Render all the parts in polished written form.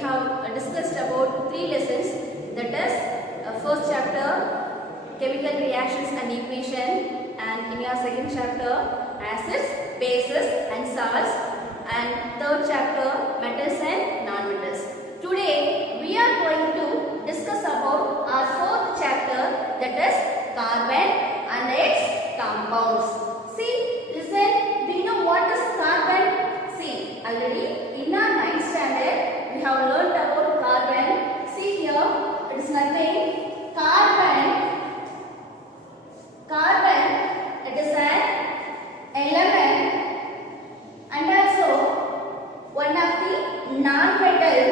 have discussed about 3 lessons, that is first chapter chemical reactions and equation, and in your second chapter acids, bases and salts, and third chapter metals and non-metals. Today we are going to discuss about our fourth chapter, that is carbon and its compounds. See, listen, do you know what is carbon? See, already in our 9th standard we have learned about carbon. See here, it is nothing. Carbon, it is an element and also one of the non-metal.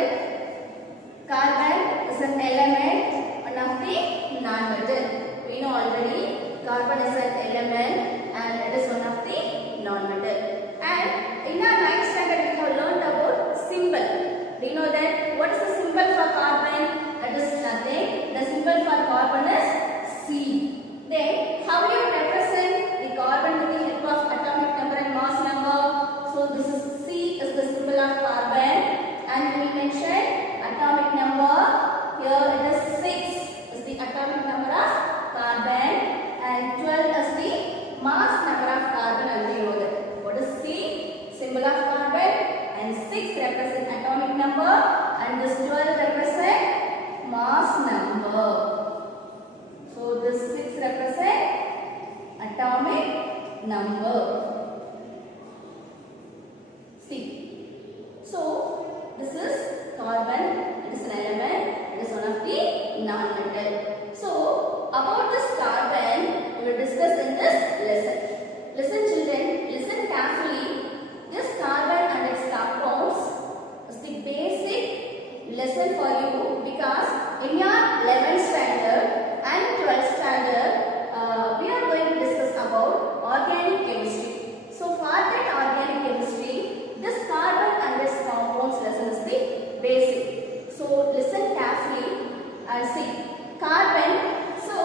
Carbon is an element, one of the non-metal. We know already carbon is an element and it is one of the non-metal. And in our 9th standard we have learned about symbol. Do you know that? What is the symbol for carbon? That is nothing. The symbol for carbon is C. Then how do you represent the carbon with the help of atomic number and mass number? So this is C is the symbol of carbon, and we mentioned atomic number. Here it is 6 is the atomic number of carbon and 12 is the mass number of carbon. And we know that. What is C? Symbol of carbon, and 6 represent atomic number and this 12 represent mass number. So this 6 represent atomic number. See. So this is carbon, it is an element, it is one of the non-metal. So about this carbon we will discuss in this lesson. Listen children, listen carefully. This carbon and its compounds is the basic lesson for you, because in your 11th standard and 12th standard we are going to discuss about organic chemistry. So for that organic chemistry, this carbon and its compounds lesson is the basic. So listen carefully and see. Carbon, so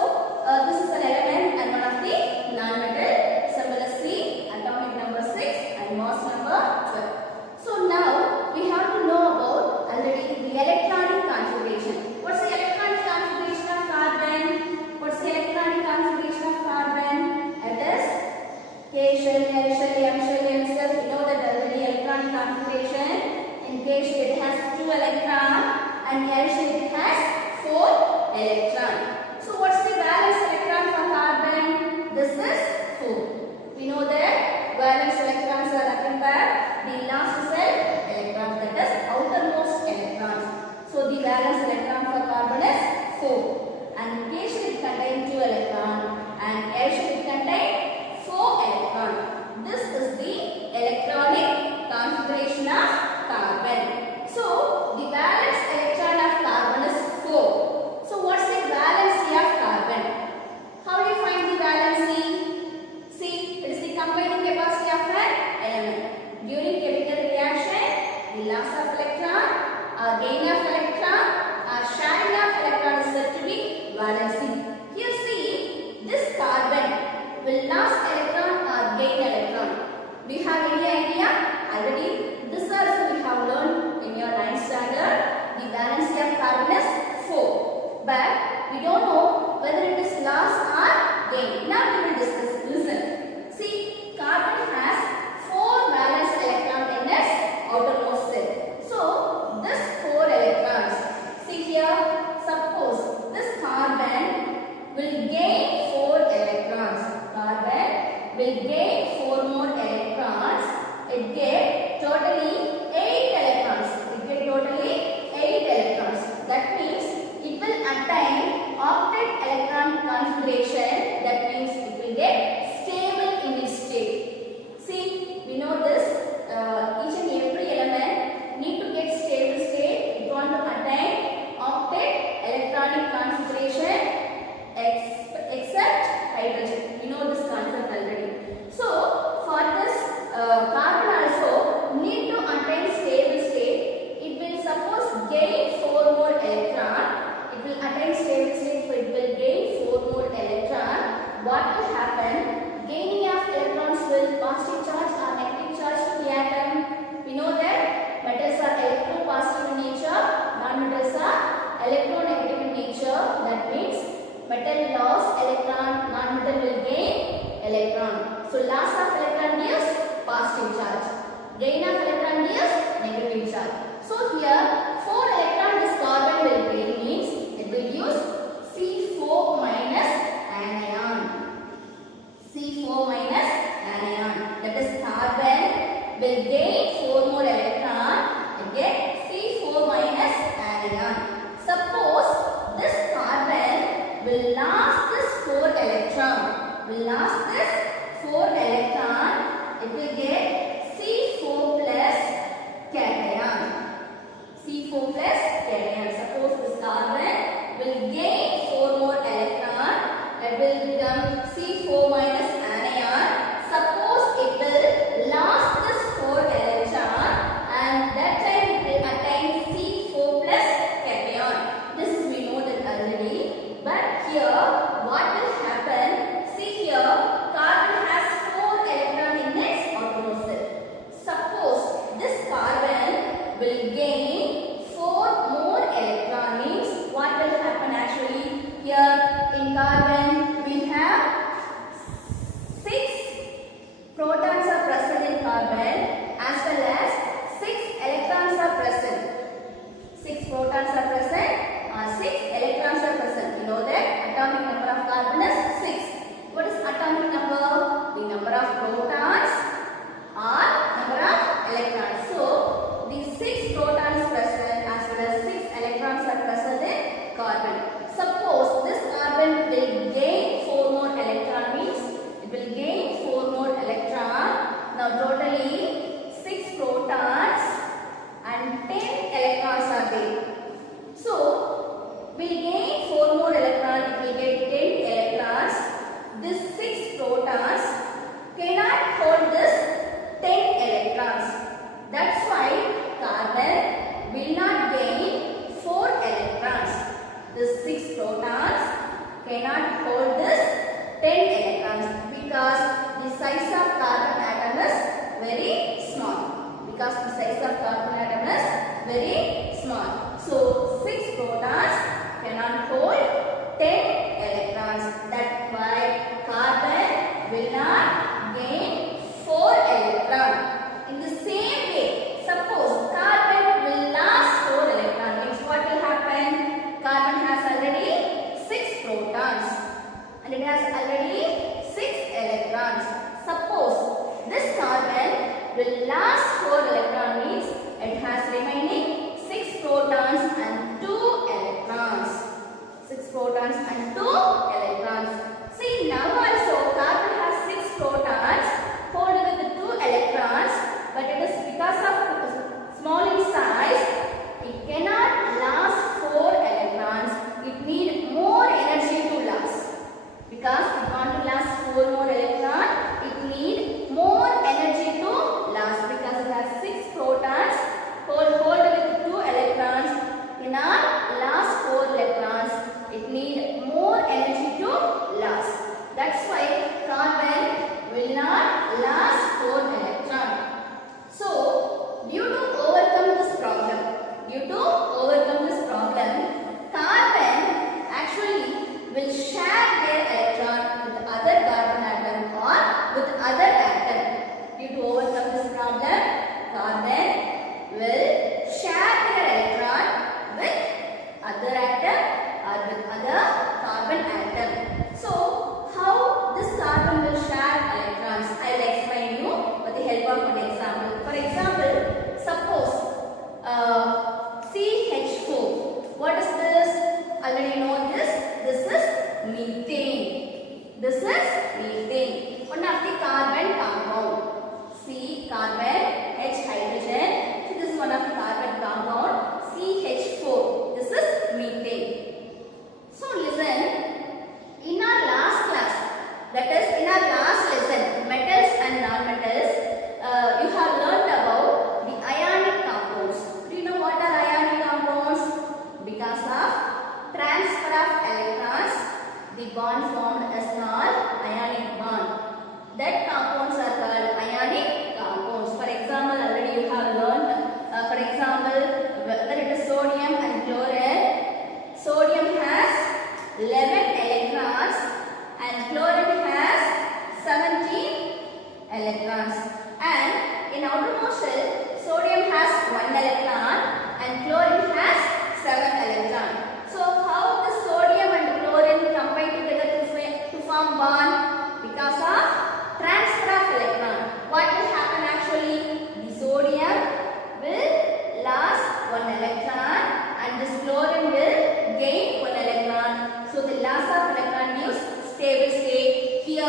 this is an element and one of the non-metal. Symbol is C, atomic number 6 and mass number 12. So now we have to know about already the electronic configuration. What's the electronic configuration of carbon? What's the electronic configuration of carbon? It is K shell, L shell, M shell, N shell. You know that already electronic configuration. In K shell it has 2 electrons and L shell it has 4 electrons. So what's the valence electron for carbon? This is 4. We know that valence electrons are nothing but the last cell electrons, that is outermost electrons. So the valence electron for carbon is 4. And K shell it contains 2 electrons and L shell it contains 4 electrons. This is the electronic configuration of carbon. So the valence electron of carbon is 4. So what's the valency of carbon? How do you find the valency? See, it is the combining capacity of an element. During chemical reaction, the loss of electron or gain of electron or sharing of electron is said to be valency. Here see, this carbon will lose electron or gain electron. Do you have any idea? Already this also we have learned in your 9th standard. The valency of carbon is 4. But we don't know whether it is loss or gain. Now we will discuss. Listen. See, carbon has 4 valence electrons in its outermost cell. So this 4 electrons. See here, suppose this carbon will gain 4 electrons. Carbon will gain 4 more electrons. It gets totally 8 electrons. That means it will attain octet electron configuration. That means it will get stable in its state. See, we know this. Each and every element need to get stable state. It want to attain octet electronic configuration except hydrogen. We know this concept already. So for this carbon also need Metal lost electron, non-metal will gain electron. So loss of electron gives positive charge. Gain of electron gives negative charge. So here 4 electron this carbon will gain means it will use C4 minus anion. C4 minus anion. That is carbon will gain 4 more electron and get C4 minus anion. Suppose this carbon will lose this 4 electron. Will lose this 4 electron. It will get C4 plus cation. C4 plus cation. Suppose this carbon will gain 4 more electron. That will become C4 minus anion. Suppose it will lose this 4 electron and that time it will attain C4 plus cation. This is we know that already. But here what will happen? See here carbon has 4 electrons in its outermost cell. Suppose this carbon will gain 4 more electrons means what will happen actually? Here in carbon we have 6 protons are present in carbon as well as 6 electrons are present. 6 protons are present or 6 electrons are present. You know that atomic number of carbon is 6. What is atomic number? The number of protons or number of electrons. So these 6 protons present as well as 6 electrons are present in carbon. Suppose this carbon will gain 4 more electron means it will gain 4 more electron. Now totally 6 protons and 10 electrons are there. So we gain 4 more electrons, it will get 10 electrons. This 6 protons cannot hold this 10 electrons. That's why carbon will not gain 4 electrons. This 6 protons cannot hold this 10 electrons because the size of carbon atom is very small. Because the size of carbon atom is very small. So 6 protons cannot hold 10 electrons. That's why carbon will not gain 4 electrons. In the same way, suppose carbon will lose 4 electrons. Means what will happen? Carbon has already 6 protons and it has already 6 electrons. Suppose this carbon will lose 4 electrons means it has remaining 6 protons and 2 electrons. 6 protons and 2 electrons. See now also carbon has 6 protons holding with 2 electrons, but it is because of small in size it cannot last 4 electrons. It needs more energy to last. Because it want to last 4 more electrons, it needs more energy to last. Because it has 6 protons hold with 2 electrons cannot last 4 electrons. It needs more energy to last. That's why carbon will not last 4 electrons. So due to overcome this problem, carbon actually will share their electron with other carbon atom or with other atom. Due to overcome this problem, carbon will share their electron with other atom or with other carbon atom. So how this carbon will share electrons? I will explain you with the help of an example. For example, suppose CH4. What is this? Already know this. This is methane. This is methane. One of the carbon compound. C carbon, H hydrogen. So this is one of the carbon compound. CH4. This is methane. So listen. In our last class, that is in our last lesson, metals and non-metals, you have learnt about the ionic compounds. Do you know what are ionic compounds? Because of transfer of electrons, the bond formed is called ionic bond. That compounds are called ionic compounds. For example, already you have learnt, for example, whether it is sodium and chlorine. Sodium has 11 electrons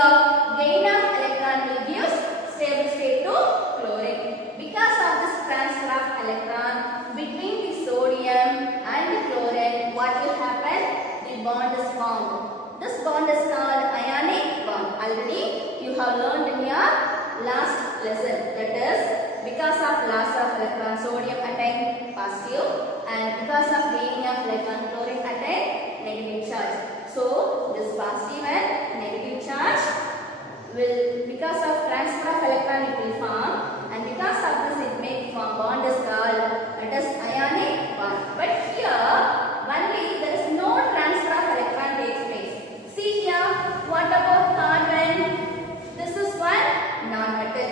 here gain of electron will give stable state to chlorine. Because of this transfer of electron between the sodium and the chlorine, what will happen? The bond is formed. This bond is called ionic bond. Already you have learned in your last lesson. That is, because of loss of electron, sodium attain positive, and because of gaining of electron, chlorine attain negative charge. So this positive and negative charge will, because of transfer of electron, it will form, and because of this it may form bond is called, that is ionic bond. But here only there is no transfer of electron takes place. See here, what about carbon? This is one non-metal.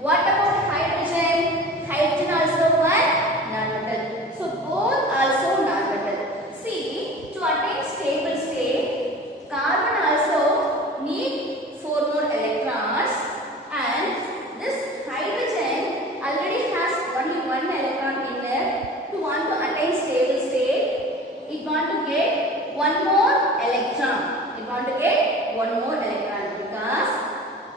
What about hydrogen? Hydrogen also one non-metal. So both also non-metal. See, to attain stable state, carbon also need 4 more electrons, and this hydrogen already has only 1 electron in there. To want to attain stable state, it want to get 1 more electron. It want to get 1 more electron, because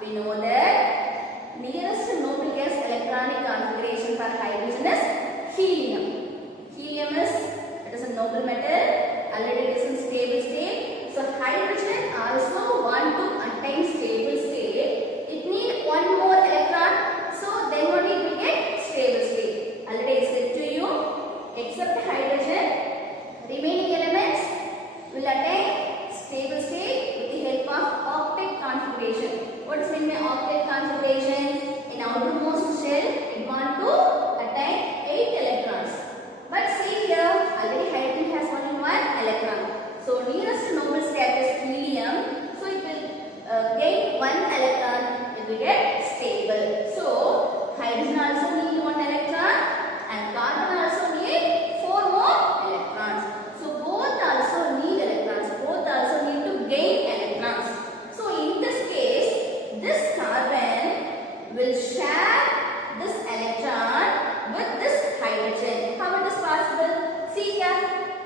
we know that nearest noble gas electronic configuration for hydrogen is helium. Helium is, it is a noble metal, already it is in stable state. So hydrogen also want to attain stable state. It need 1 more electron, so then only it will get stable state. Already I said to you, except hydrogen, remaining elements will attain stable state with the help of octet configuration. What is meant by octet configuration? In outermost shell, it want to attain 8 electrons. But see here, already hydrogen has only 1 electron. So nearest noble state is helium. So it will gain 1 electron. It will get stable. So hydrogen also need 1 electron, and carbon also need 4 more electrons. So both also need electrons. Both also need to gain electrons. So in this case, this carbon will share this electron with this hydrogen. How it is possible? See here,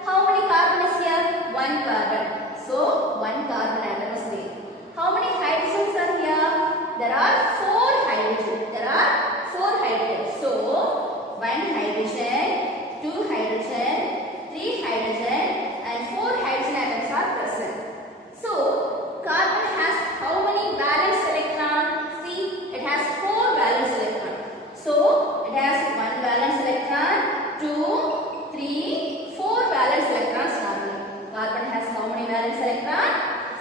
how many carbon is here? 1 carbon. So 1 carbon atom is there. How many hydrogens are here? There are 4 hydrogen. There are 4 hydrogens. So 1 hydrogen, 2 hydrogen, 3 hydrogen, and 4 hydrogen atoms are present. So carbon has how many valence electron? See, it has 4 valence electron. So it has 1 valence electron, 2, 3, 4 valence electrons normally. Carbon has how many valence electron?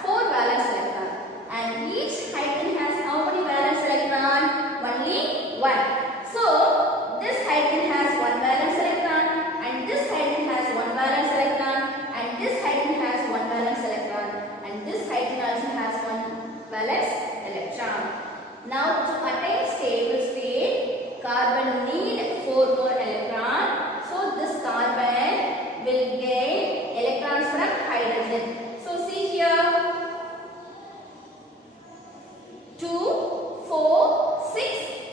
4 valence electron. And each hydrogen has how many valence electron? Only 1. So this hydrogen has 1 valence electron, and this hydrogen has 1 valence electron, and this hydrogen has 1 valence electron, and this hydrogen also has 1 valence electron. Now to attain stable state, carbon need 4 more electrons. So this carbon will gain electrons from hydrogen. So see here, 2, 4, 6,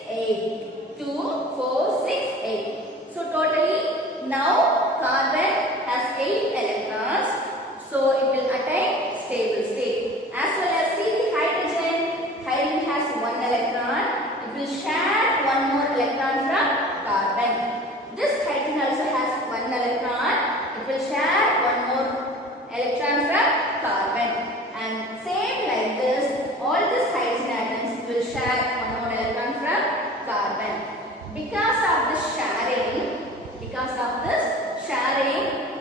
8. 2, 4, 6, 8. So totally now carbon has 8 electrons. So it will attain stable state. As well as see the hydrogen. Hydrogen has 1 electron. It will share 1 more electron from carbon. This hydrogen also has 1 electron. It will share 1 more electron from carbon. And same like this, all these hydrogen atoms will share 1 more electron from carbon. Because of this sharing,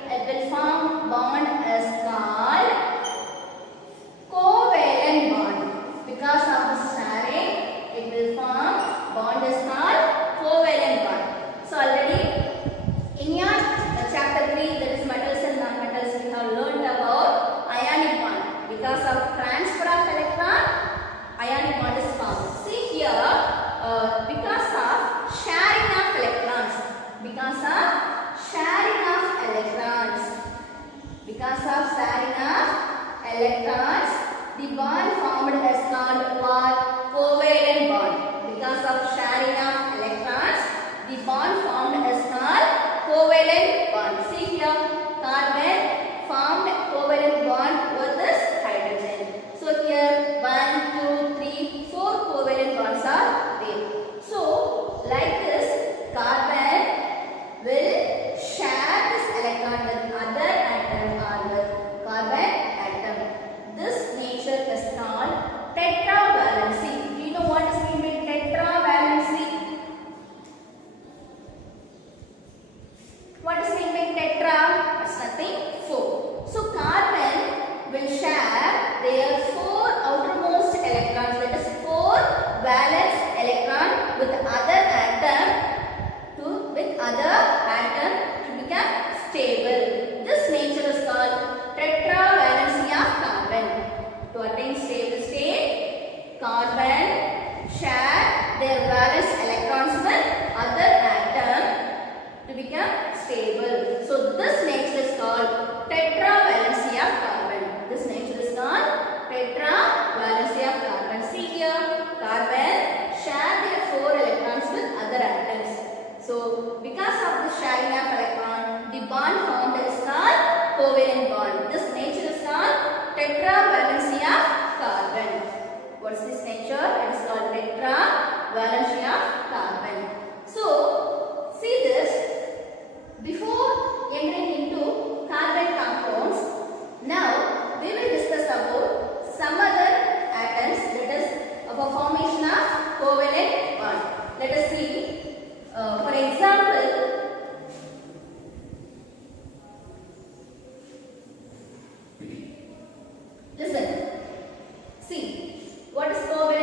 it will form bond is called covalent bond. Because of this sharing, it will form bond is called covalent bond. So already in your chapter 3, that is metals and non-metals, we have learned about ionic bond. Because of transfer of electron, ionic bond is formed. See here, because of sharing of electrons, because of sharing of electrons, the bond formed is called what? Covalent bond. Because of sharing of electrons, the bond formed is called covalent bond. See here, carbon formed covalent bond with this hydrogen. So here 1, 2,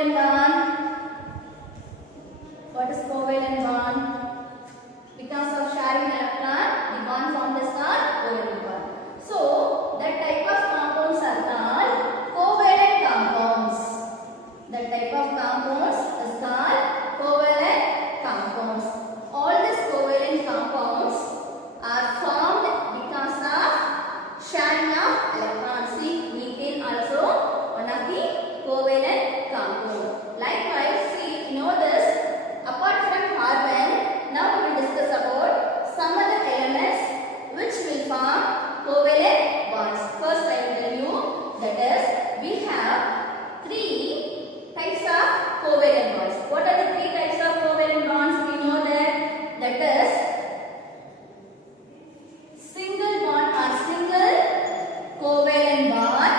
covalent bond? What is covalent bond? Because of sharing electron, the bond formed is called covalent bond. So, that type of compounds are called covalent compounds. That type of compounds is called covalent compounds. All these covalent compounds are formed because of sharing of electrons. See, methane also one of the covalent compound. Likewise, see, you know this, apart from carbon, now we will discuss about some other elements which will form covalent bonds. First, I will tell you, that is, we have three types of covalent bonds. What are the three types of covalent bonds? We know that is single bond or single covalent bond,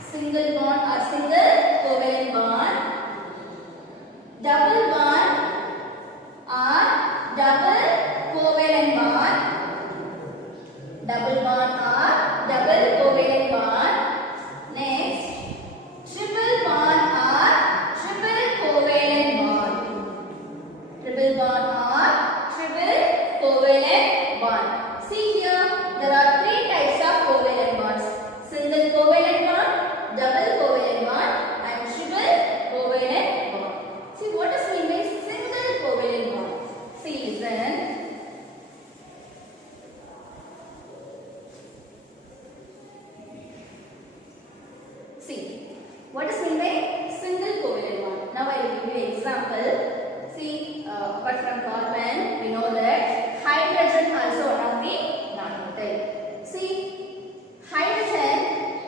single bond or single covalent bond, double bond or double covalent bond, double bond or double covalent bond. Next, triple bond or triple covalent bond, triple bond or triple covalent bond. See here, there are three types of covalent bonds: single covalent bond, double covalent bond, and triple covalent bond. See, what does mean by single covalent bond? See, listen. See, what does mean by single covalent bond? Now I will give you an example. See, apart from carbon, we know that hydrogen also one of the non-metal. See, hydrogen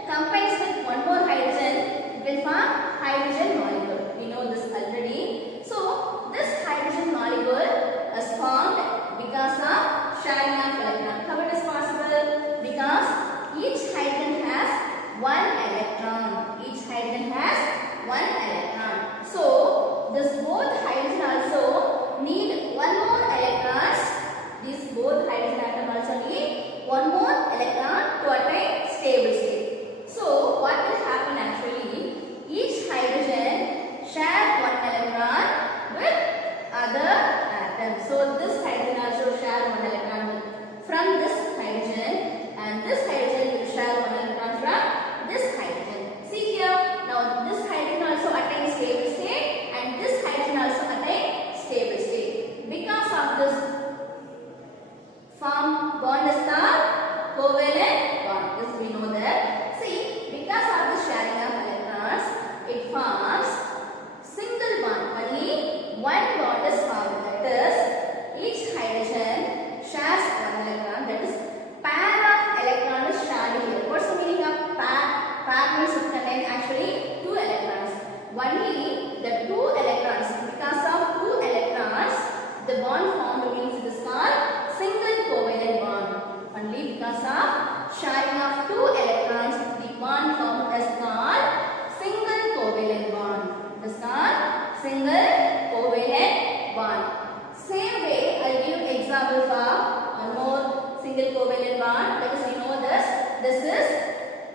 combines with one more hydrogen, it will form hydrogen molecule. We know this already. So, this hydrogen molecule is formed because of sharing of electron. How it is possible? Because each hydrogen has one electron. Each hydrogen has one electron. So, this both hydrogen also need one more electrons. These both hydrogen atom also need one more electron to attain stable state. So, what will happen actually? Each hydrogen share one electron with other atom. So, this hydrogen also share one electron from this hydrogen, and this hydrogen will share one electron from this hydrogen. See here, now this hydrogen also attains stable state and this hydrogen also attains stable state. Because of this form bond is called covalent bond. This we know that. See, because of the sharing of electrons, it forms single bond. Only one bond is formed. That is, each hydrogen shares one electron. That is, pair of electron is shared here. What's the meaning of pair? Pair means it contains actually two electrons. Only the two electrons. Because of two electrons, the bond formed means it is called single covalent bond. Only because of sharing of two electrons, the bond formed is called single covalent bond. It is called single covalent bond. Same way, I will give example for one more single covalent bond. That is, we know this. This is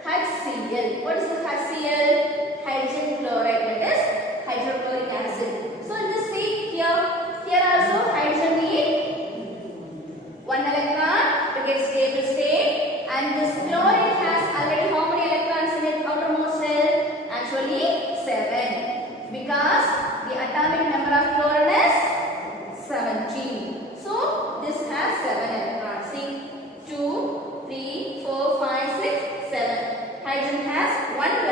HCl. What is the HCl? Hydrogen chloride. That is hydrochloric acid. So in this see here also hydrogen need one electron to get stable state, and this chloride has already how many electrons in its outermost shell? Actually 7, because the atomic number of chlorine is 17. So this has 7 electrons. See, 2, 3, 4, 5, 6, 7. Hydrogen has one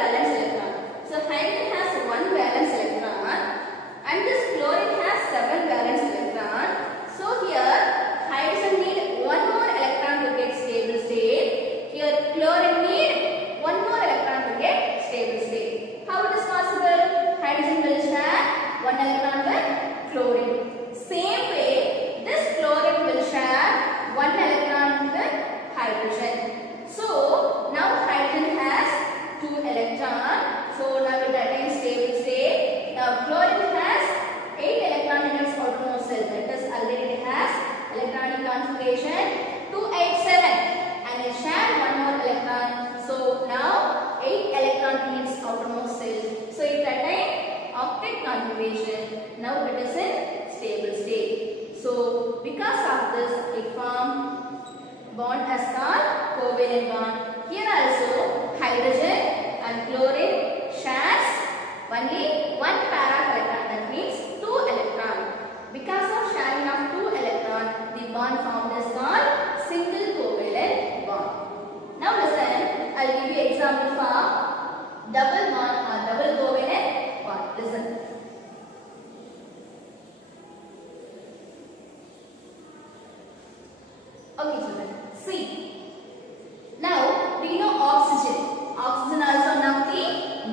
it is in stable state. So because of this it form bond as called covalent bond. Here also hydrogen and chlorine shares only one pair of electron, that means 2 electrons. Because of sharing of 2 electrons, the bond formed is called single covalent bond. Now listen, I will give you example for double bond or double covalent bond. Listen. Okay children, see. Now we know oxygen. Oxygen also one of the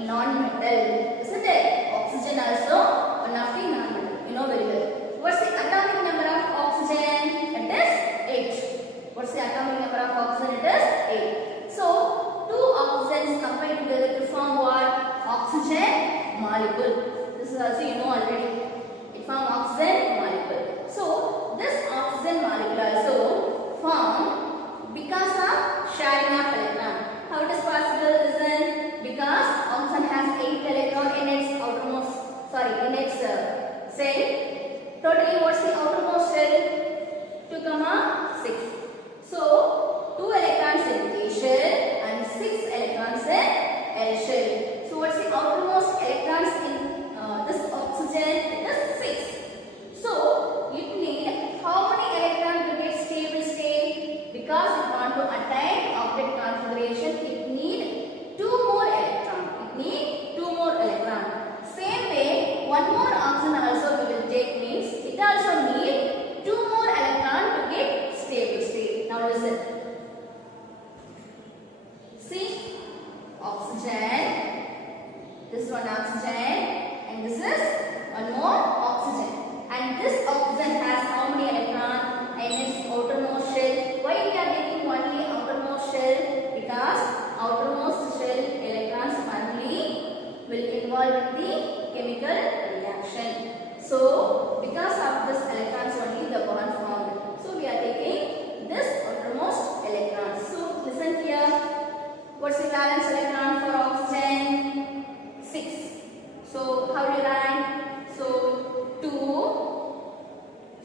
non-metal, isn't it? Oxygen also one of the non-metal. You know very well. What's the atomic number of oxygen? It is 8. What's the atomic number of oxygen? It is 8. So, 2 oxygens combine together to form what? Oxygen molecule. This is also you know already. It forms oxygen molecule. So, this oxygen molecule also formed because of sharing of electron. How it is possible? Listen. Because oxygen has 8 electrons in its outermost, in its cell. Totally, what's the outermost shell? 2, 6. So, 2 electrons in K shell and 6 electrons in L shell. So, what's the outermost electrons in this oxygen? It is 6. So, it needs how many electrons to get stable state? Because it want to attain octet configuration, it needs 2 more electrons. It needs 2 more electrons. Same way, one more oxygen also we will take means it also needs 2 more electrons to get stable state. Now listen. See, oxygen. This is one oxygen, and this is one more oxygen. And this oxygen has how many electrons in its outermost shell? Why we are taking only outermost shell? Because outermost shell electrons only will involve in the chemical reaction. So, because of this electrons only the bond formed. So, we are taking this outermost electrons. So, listen here. What's the valence electron for oxygen? 6. So, how do you write? So, 2,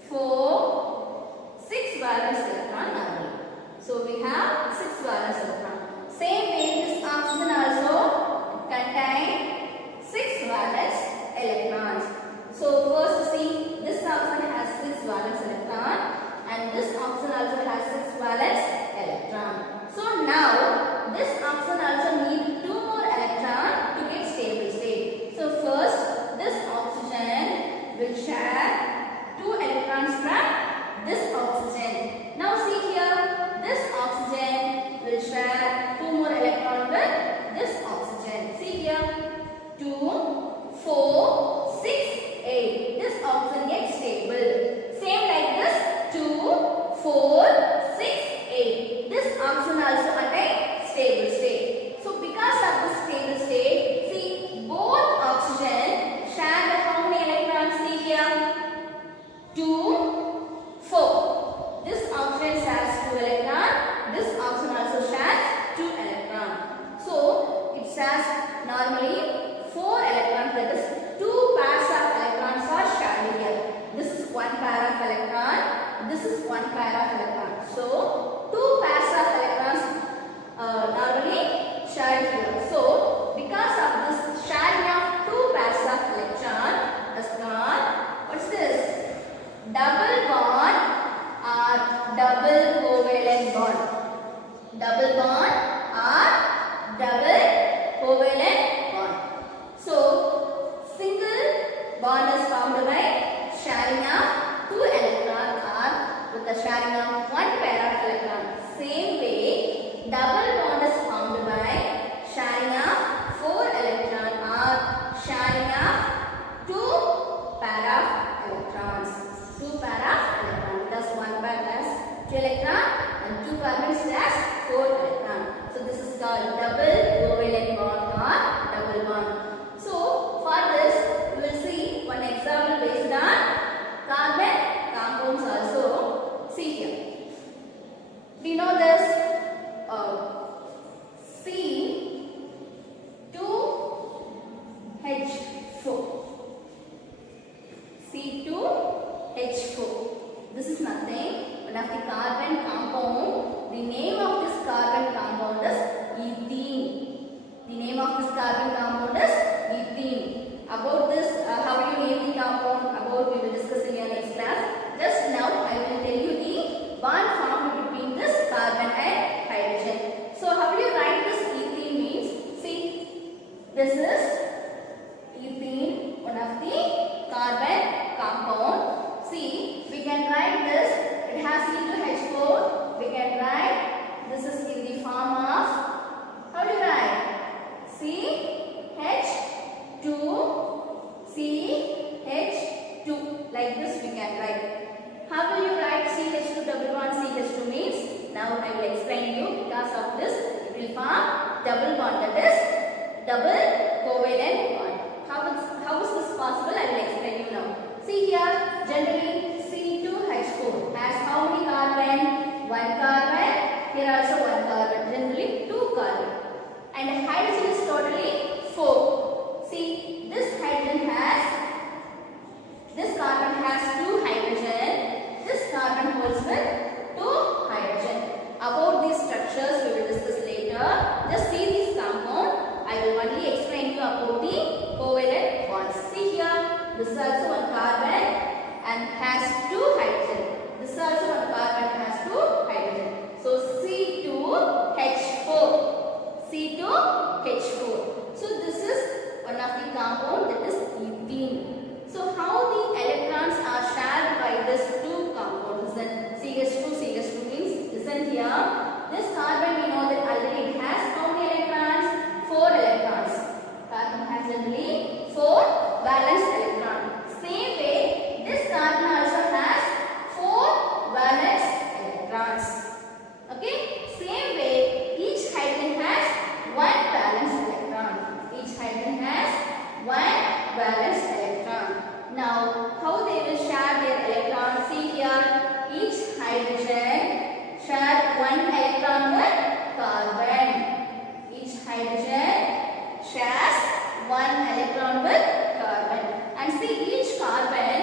4, 6 valence electron normally. So, we have 6 valence electron. Same way, this oxygen also contains 6 valence electrons. So first see, this oxygen has 6 valence electron and this oxygen also has 6 valence electron. So now this oxygen also needs 2 more electrons to get stable state. So first this oxygen will share 2 electrons from this oxygen. Now see here, this oxygen will share 2 more electrons with this oxygen. See here, 2, 4, 6, 8. This oxygen gets stable. Same like this, 2, 4, 6, 8. This oxygen also attains stable state. So because of this stable state, see both oxygen share how many electrons? See here, 2, 4. This oxygen shares 2 electrons. This oxygen also shares 2 electrons. So it shares normally 4 electrons. That is 2 pairs of electrons are shared here. This is 1 pair of electron. This is 1 pair of electron. So 2 pairs of electrons normally shared here. So because of this sharing of 2 pairs of electron is called, what's this? Double bond or double covalent bond. Double bond or double covalent bond. carbon compound is ethene. About this, how you name the compound, about we will discuss in your next class. Just now I will tell you the bond formed between this carbon and hydrogen. So how do you write this ethene means? See, this is ethene, one of the carbon compound. See, we can write this. It has C2H4. We can write this is in the form of, how do you write? CH2 like this we can write. How will you write CH2 double bond? CH2 means, now I will explain you. Because of this it will form double bond, that is double covalent bond. How is this possible? I will explain you now. See here, generally C2H4 has how many carbon? One carbon. Here also one carbon. Generally two carbon. And hydrogen is totally 4. See, this carbon has 2 hydrogen. This carbon holds with 2 hydrogen. About these structures we will discuss later. Just see this compound. I will only explain you about the covalent bonds. See here, this is also one carbon and has 2 hydrogen. This is also one carbon has 2 hydrogen. So C2H4. C2H4. So this is one of the compound, that is ethene. So how the electrons are shared by these two compounds? Then CH2 means, listen here. This carbon we know that already it has how many electrons? 4 electrons. Carbon has generally 4 valence electrons. Same way, this carbon also has 4 valence electrons. Okay? Same way, each hydrogen has 1 valence electron. Each hydrogen has 1 valence electron. Now, how they will share their electrons? See here, each hydrogen share 1 electron with carbon. Each hydrogen shares 1 electron with carbon. And see, each carbon,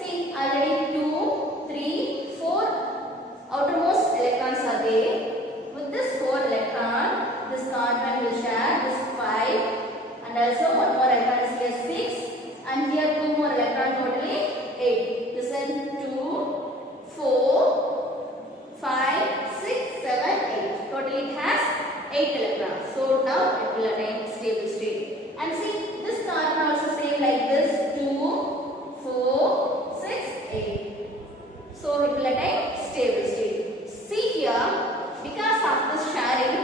see already 2, 3, 4 outermost electrons are there. With this 4 electron, this carbon will share this 5, and also one more electron is here 6, and here 2 more electron, totally 8. Listen, 2, 4, 5, 6, 7, 8. Totally it has 8 electrons. So now it will attain stable state. And see, this carbon also same like this, 2, 4, 6, 8. So it will attain stable state. See here, because of this sharing,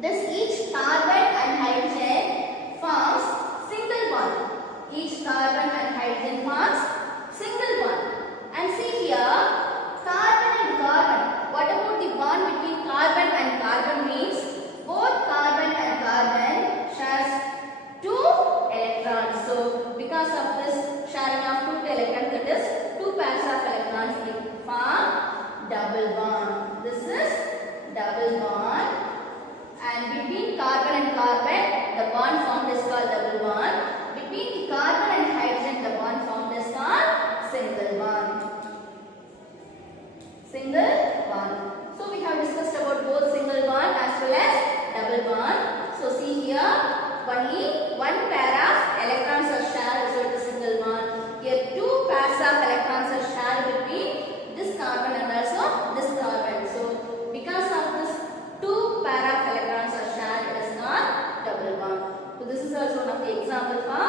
this each carbon and hydrogen forms single bond. Each carbon and hydrogen forms single bond. And see here, carbon and carbon. What about the bond between carbon and carbon means? Both carbon and carbon shares 2 electrons. So because of this sharing of 2 electrons, that is 2 pairs of electrons, it form double bond. This is double bond. And between carbon and carbon, the bond formed is called double bond. Between the carbon and hydrogen, the bond formed is called single bond. Single bond. So we have discussed about both single bond as well as double bond. So see here, only 1 pair of electrons are shared, so it is single bond. Here 2 pairs of electrons are shared between this carbon and also this carbon. So because of this 2 pair of electrons are shared, it is not double bond. So this is also one of the example for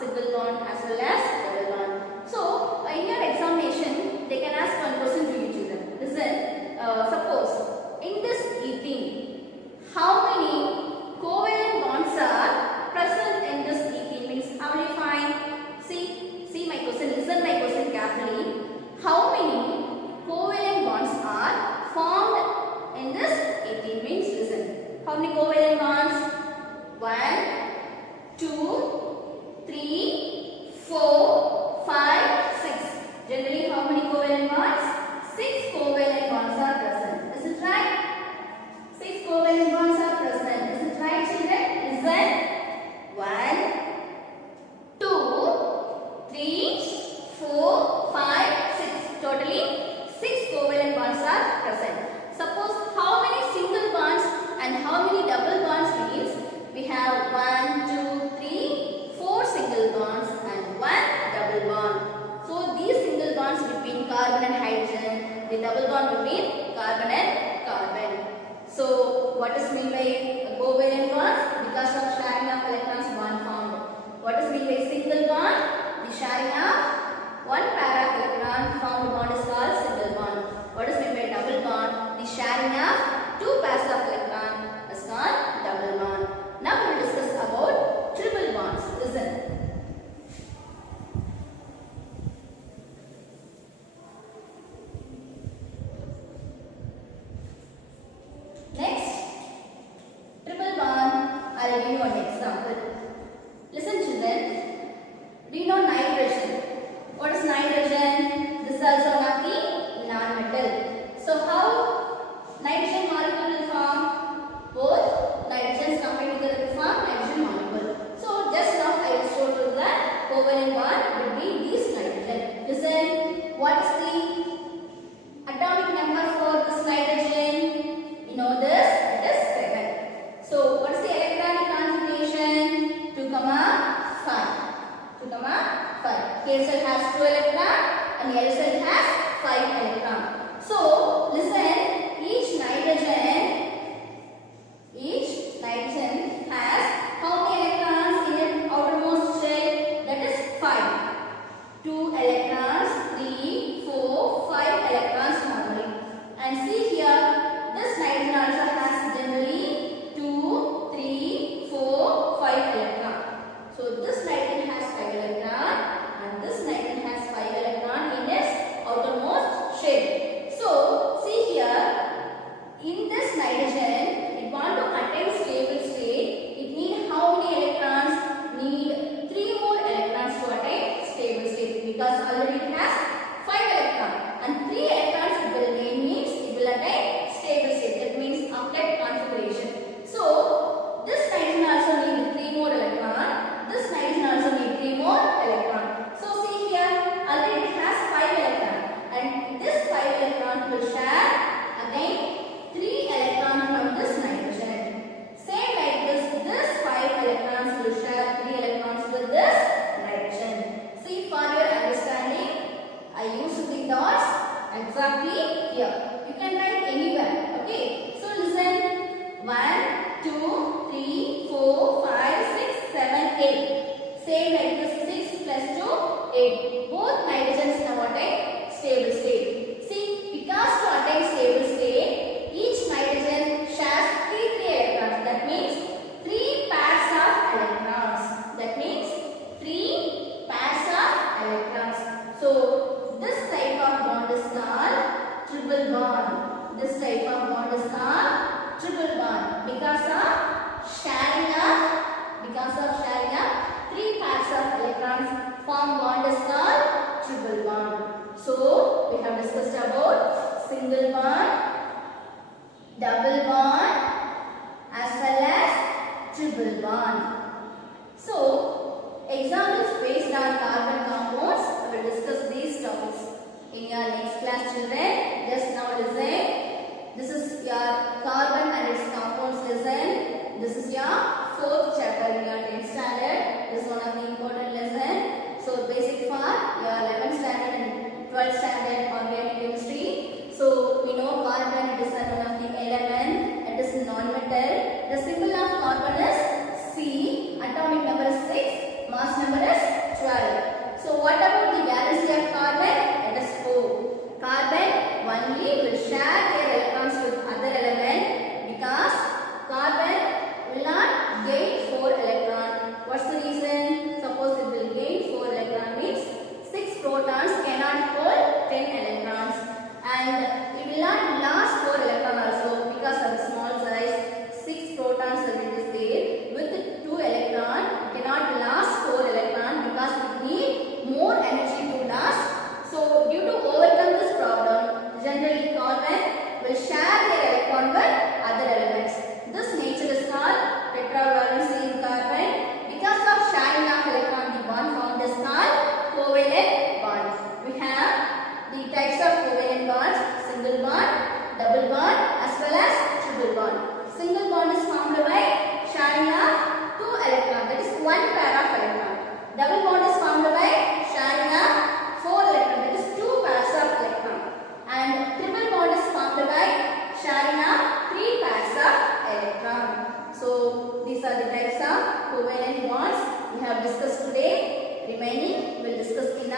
single bond as well as double bond. So in your examination, they can ask one question to each of them. Listen, suppose in this ethene, how many covalent bonds are present in this ethene? Means how will you find? See my question. Listen my question carefully. How many covalent bonds are formed in this ethene? Means listen. How many covalent bonds? 1, 2, 3, 4, 5, 6. Generally, how many covalent bonds? 6 covalent bonds are present. Is it right? 6 covalent bonds are present. Is it right, children? Listen. 1, 2, 3, 4, 5, 6. Totally 6 covalent bonds are present. Suppose how many single bonds and how many double bonds means we have 1, 2, K cell has 2 electrons and L cell has 5 electrons. So listen, each nitrogen has how many electrons in its outermost shell? That is 5. 2 electrons, 3, 4, 5 electrons normally. And see here, this nitrogen also has generally 2, 3, 4, 5 electrons. So this nitrogen has 5 electrons and this nitrogen has 5 electrons in its outermost shell. So see here, in this nitrogen, it want to attain stable state, it need how many electrons? Need 3 more electrons to attain stable state, because already it has 5 electrons and 3 electrons it will gain means it will attain stable state. That means octet configuration. So this nitrogen also need 3 more electrons. This nitrogen also need 3 more electrons. So see here, already it has 5 electrons and this 5 electrons will share again 3 electrons from this nitrogen. Same like this 5 electrons will share 3 electrons with this nitrogen. See, for your understanding, I used the dots exactly here. You can write anywhere. Okay. So listen. 1, 2, 3, 4, 5, 6, 7, 8. Same like this 6 plus 2, 8. Both nitrogens have attained stable state. See, because to attain stable state, each nitrogen shares 3 electrons. That means 3 pairs of electrons. That means 3 pairs of electrons. So this type of bond is called triple bond. This type of bond is called triple bond because of sharing of 3 pairs of electrons form bond is called triple bond. So we have discussed about single bond, double bond as well as triple bond. So examples based on carbon compounds, we will discuss these topics in your next class, children. Just now listen. This is your carbon and its compounds lesson. This is your 4th chapter in your 10th standard. This is one of the important lesson. So basic for your 11th standard and 12th standard organic chemistry. So we know carbon, it is one of the element. It is non-metal. The symbol of carbon is C. Atomic number is 6. Mass number is 12. So what about the valency of carbon? It is 4. Carbon only will share their electrons with other element because carbon will not gain 4 electrons. What's the reason? Suppose it will gain 4 electrons means 6 protons cannot hold 10 electrons and it will not last 4 electrons also because of the small size. 6 protons will be there with 2 electrons. It cannot last 4 electrons because it needs more energy to last. So due to overcome this problem, generally carbon will share their electron with other elements. This nature is called tetravalency in carbon. Because of sharing of electron, the bond found is called covalent bonds. We have the types of covalent bonds: single bond, double bond as well as triple bond. Single bond is formed by sharing of 2 electrons, that is 1 pair of electrons. Double bond is formed by sharing of 4 electrons, that is 2 pairs of electrons. And triple bond is formed by sharing of 3 pairs of electrons. So these are the types of covalent bonds we have discussed today. Remaining we will discuss in